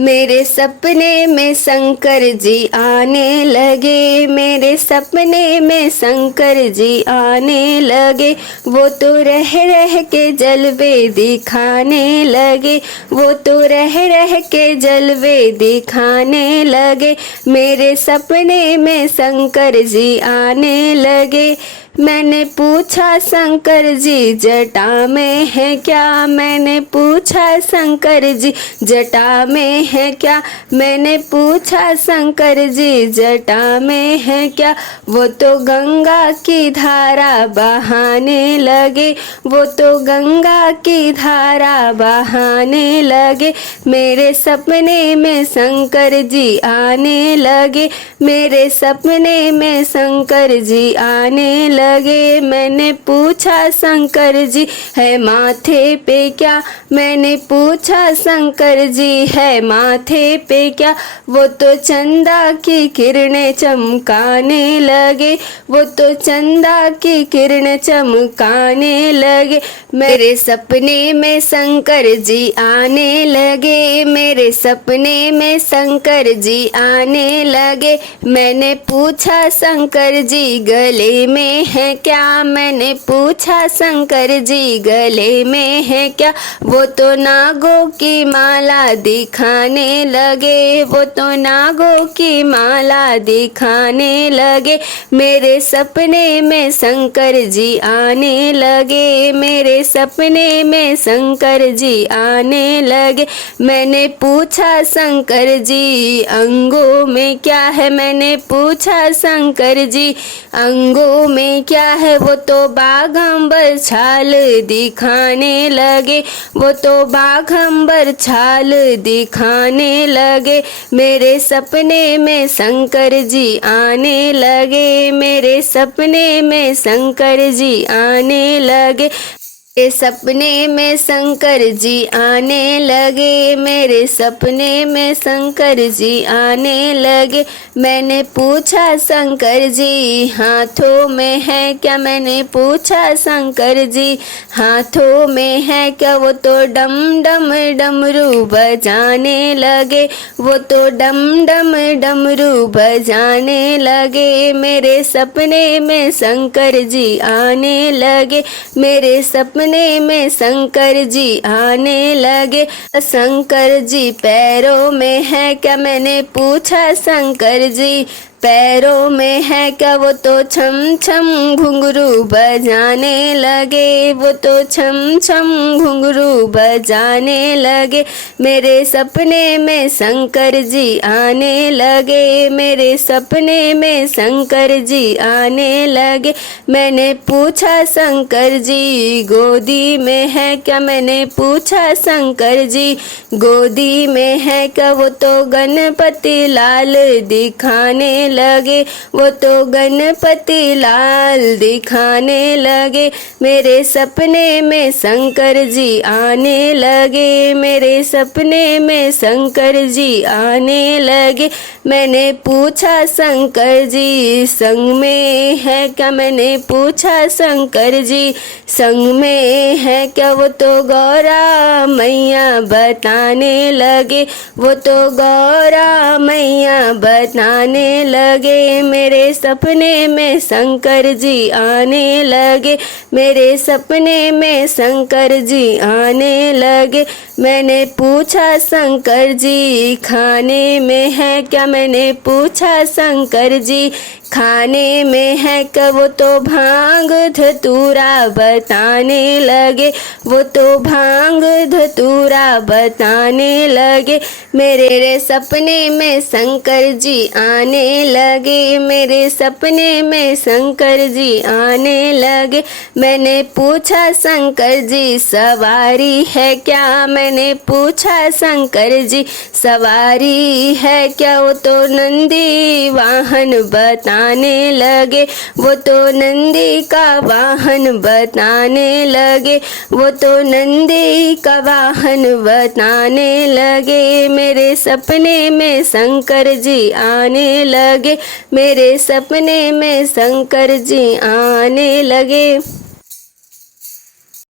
मेरे सपने में शंकर जी आने लगे, मेरे सपने में शंकर जी आने लगे। वो तो रह रह के जलवे दिखाने लगे, वो तो रह रह के जलवे दिखाने लगे। मेरे सपने में शंकर जी आने लगे। मैंने पूछा शंकर जी जटा में है क्या, मैंने पूछा शंकर जी जटा में है क्या, मैंने पूछा शंकर जी जटा में है क्या। वो तो गंगा की धारा बहाने लगे, वो तो गंगा की धारा बहाने लगे। मेरे सपने में शंकर जी आने लगे, मेरे सपने में शंकर जी आने लगे। मैंने पूछा शंकर जी है माथे पे क्या, मैंने पूछा शंकर जी है माथे पे क्या। वो तो चंदा की किरणें चमकाने लगे, वो तो चंदा की किरणें चमकाने लगे। मेरे सपने में शंकर जी आने लगे, मेरे सपने में शंकर जी आने लगे। मैंने पूछा शंकर जी गले में है क्या, मैंने पूछा शंकर जी गले में है क्या। वो तो नागों की माला दिखाने लगे, वो तो नागों की माला दिखाने लगे। मेरे सपने में शंकर जी आने लगे, मेरे सपने में शंकर जी आने लगे। मैंने पूछा शंकर जी अंगों में क्या है, मैंने पूछा शंकर जी अंगों में क्या है। वो तो बाघंबर छाल दिखाने लगे, वो तो बाघंबर छाल दिखाने लगे। मेरे सपने में शंकर जी आने लगे, मेरे सपने में शंकर जी आने लगे। मेरे सपने में शंकर जी आने लगे, मेरे सपने में शंकर जी आने लगे। मैंने पूछा शंकर जी हाथों में है क्या, मैंने पूछा शंकर जी हाथों में है क्या। वो तो डम डम डमरू बजाने लगे, वो तो डम डम डमरू बजाने लगे। मेरे सपने में शंकर जी आने लगे, मेरे सपने में शंकर जी आने लगे। शंकर जी पैरों में है क्या, मैंने पूछा शंकर जी पैरों में है क्या। वो तो छम छम घुंघरू बजाने लगे, वो तो छम छम घुंघरू बजाने लगे। मेरे सपने में शंकर जी आने लगे, मेरे सपने में शंकर जी आने लगे। मैंने पूछा शंकर जी गोदी में है क्या, मैंने पूछा शंकर जी गोदी में है क्या। वो तो गणपति लाल दिखाने लगे, वो तो गणपति लाल दिखाने लगे। मेरे सपने में शंकर जी आने लगे, मेरे सपने में शंकर जी आने लगे। मैंने पूछा शंकर जी संग में है क्या, मैंने पूछा शंकर जी संग में है क्या। वो तो गौरा मैया बताने लगे, वो तो गौरा मैया बताने लगे। मेरे सपने में शंकर जी आने लगे, मेरे सपने में शंकर जी आने लगे। मैंने पूछा शंकर जी खाने में है क्या, मैंने पूछा शंकर जी खाने में है क्या। वो तो भांग धतूरा बताने लगे, वो तो भांग धतूरा बताने लगे। मेरे सपने में शंकर जी आने लगे, मेरे सपने में शंकर जी आने लगे। मैंने पूछा शंकर जी सवारी है क्या, मैंने पूछा शंकर जी सवारी है क्या। वो तो नंदी वाहन बताने लगे, वो तो नंदी का वाहन बताने लगे, वो तो नंदी का वाहन बताने लगे। मेरे सपने में शंकर जी आने लगे, मेरे सपने में शंकर जी आने लगे।